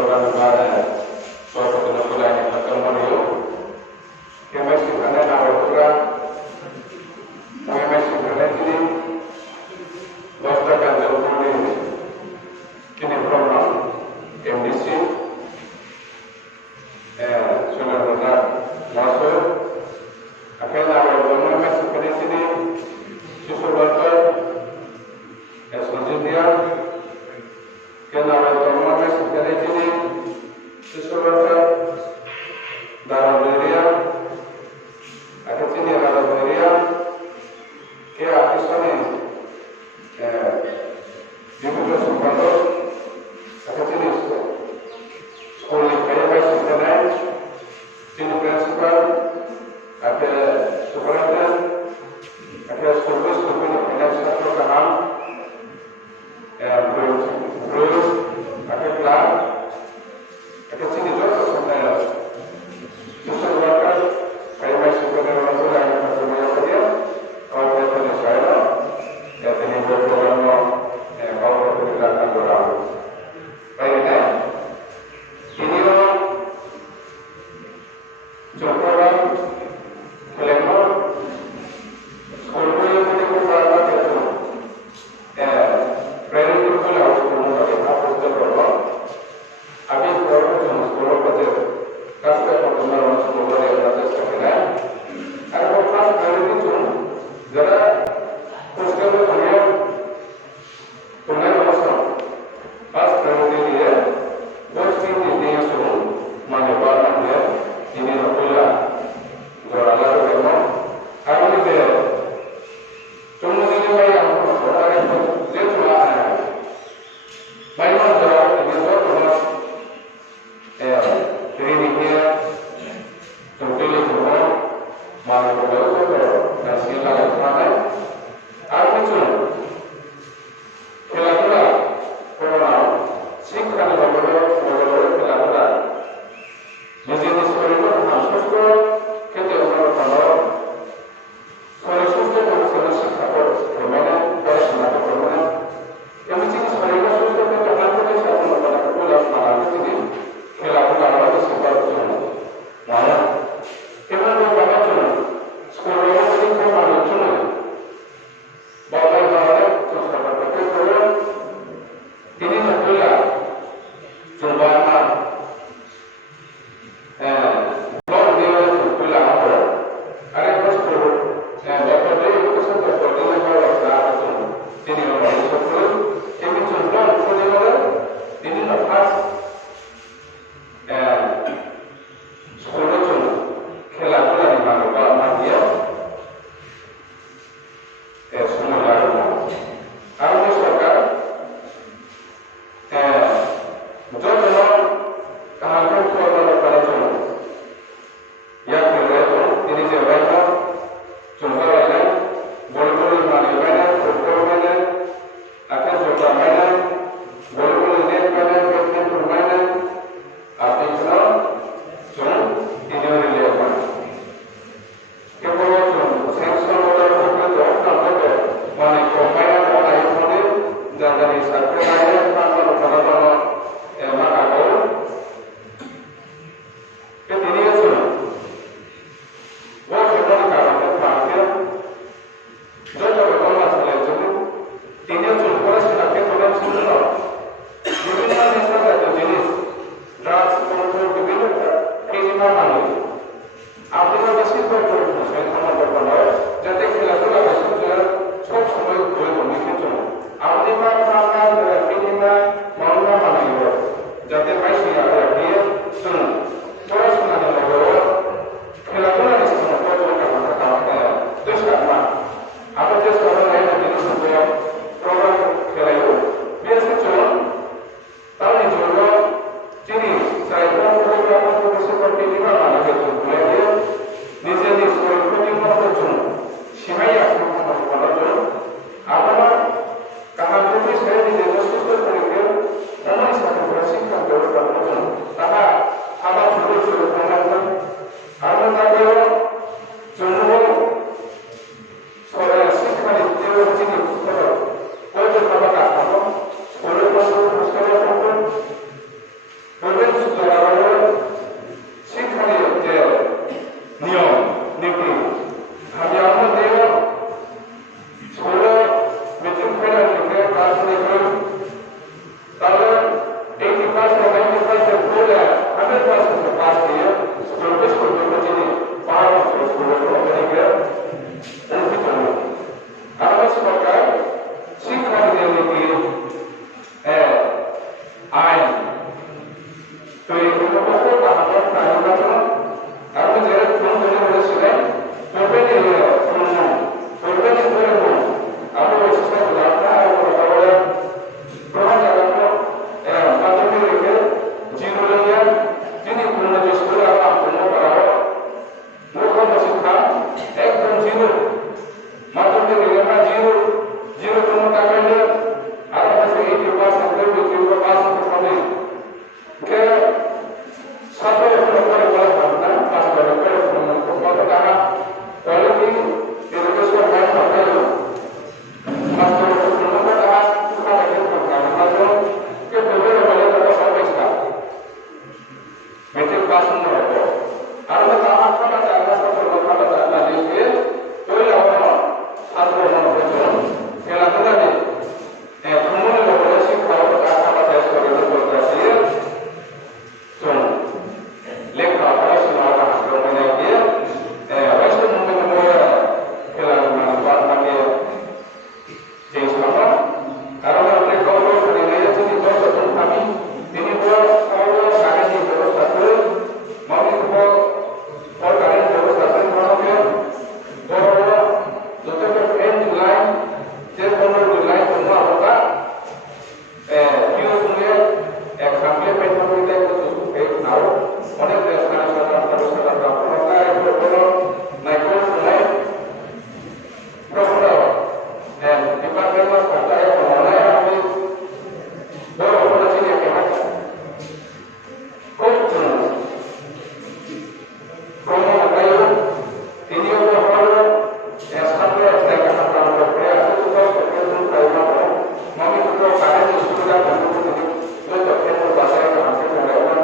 programmare suatu kebetulan yang terkenal yang masih ada nama program yang masih berlanjut bahkan terbunuh kini program MDC sudah benar masuk akan ada program masih berlanjut susulan selanjutnya kena program masih berlanjut susulan dalam area akan sini dalam area ke apisannya juga supaya akan sini sekolah kaya masih terkenal sini principal ada superintendent ada service kepada penasihat program terus ada kelas akan sini juga supaya sesuatu kaya masih terkenal orang yang berumur dia orang yang terkenal ya ini program kalau bergerak orang baiknya ini contohnya kelima sekolah yang berada itu berada di pulau sekolah yang apa sekolah habis program sekolah pada kasih pertemuan sekolah yang ada sekarang ada program baru itu jara sekolah punya pengawasan pas berada dia bos ini dia suruh menyebarkan dia ini sekolah jualan memang hari ini cuma ini bayar orang itu dia cuma bayar jualan ini jualan ini dia contohnya semua mana boleh nasi lalat mana aku cuma kira-kira orang singkat boleh kira-kira jadi sebenarnya masuk ke kita orang kalau sudah berusaha sekali bagaimana personal bagaimana yang mesti sebenarnya sudah berjalan dengan satu pada bulan malam ini kira-kira ada sesuatu mana kita berbaca cuma sekolah ini kemana cuma bagaimana terus berbaca ini sekolah coba program